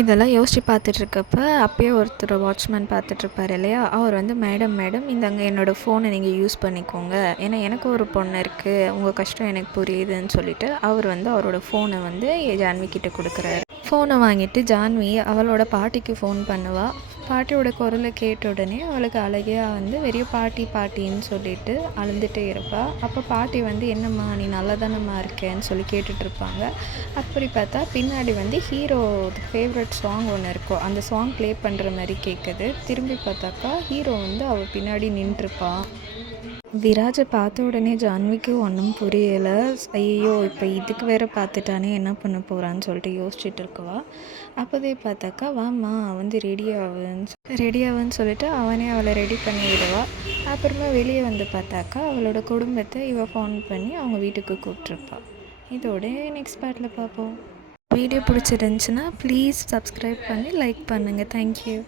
இதெல்லாம் யோசித்து பார்த்துட்ருக்கப்ப அப்பயே ஒருத்தர் வாட்ச்மேன் பார்த்துட்ருப்பார் இல்லையா, அவர் வந்து மேடம் மேடம் இந்தாங்க என்னோடய ஃபோனை நீங்கள் யூஸ் பண்ணிக்கோங்க, ஏன்னா எனக்கு ஒரு பொண்ணு இருக்குது, உங்கள் கஷ்டம் எனக்கு புரியுதுன்னு சொல்லிட்டு அவர் வந்து அவரோட ஃபோனை வந்து ஜான்வி கிட்ட கொடுக்குறாரு. ஃபோனை வாங்கிட்டு ஜான்வி அவளோட பாட்டிக்கு ஃபோன் பண்ணுவாள். பாட்டியோட குரலை கேட்ட உடனே அவளுக்கு அழகியா வந்து வெறிய பாட்டி பாட்டின்னு சொல்லிட்டு அழுந்துகிட்டே இருப்பாள். அப்போ பாட்டி வந்து என்னம்மா நீ நல்லா தானம்மா இருக்கேன்னு சொல்லி கேட்டுட்ருப்பாங்க. அப்படி பார்த்தா பின்னாடி வந்து ஹீரோ ஃபேவரட் சாங் ஒன்று இருக்கும், அந்த சாங் ப்ளே பண்ணுற மாதிரி கேட்குது. திரும்பி பார்த்தாக்கா ஹீரோ வந்து அவள் பின்னாடி நின்றுருப்பான். விராஜை பார்த்த உடனே ஜான்விக்கு ஒன்றும் புரியலை. ஐயோ இப்போ இதுக்கு வேற பார்த்துட்டானே என்ன பண்ண போகிறான்னு சொல்லிட்டு யோசிச்சுட்டு இருக்கவா. அப்போதே பார்த்தாக்கா வாம்மா வந்து ரெடியாகுன்னு சொல்லிட்டு அவனே அவளை ரெடி பண்ணி விடுவா. அப்புறமா வெளியே வந்து பார்த்தாக்கா அவளோட குடும்பத்தை இவ ஃபோன் பண்ணி அவங்க வீட்டுக்கு கூப்பிட்ருப்பா. இதோட நெக்ஸ்ட் பார்ட்டில் பார்ப்போம். வீடியோ பிடிச்சிருந்துச்சுன்னா ப்ளீஸ் சப்ஸ்கிரைப் பண்ணி லைக் பண்ணுங்கள். தேங்க்யூ.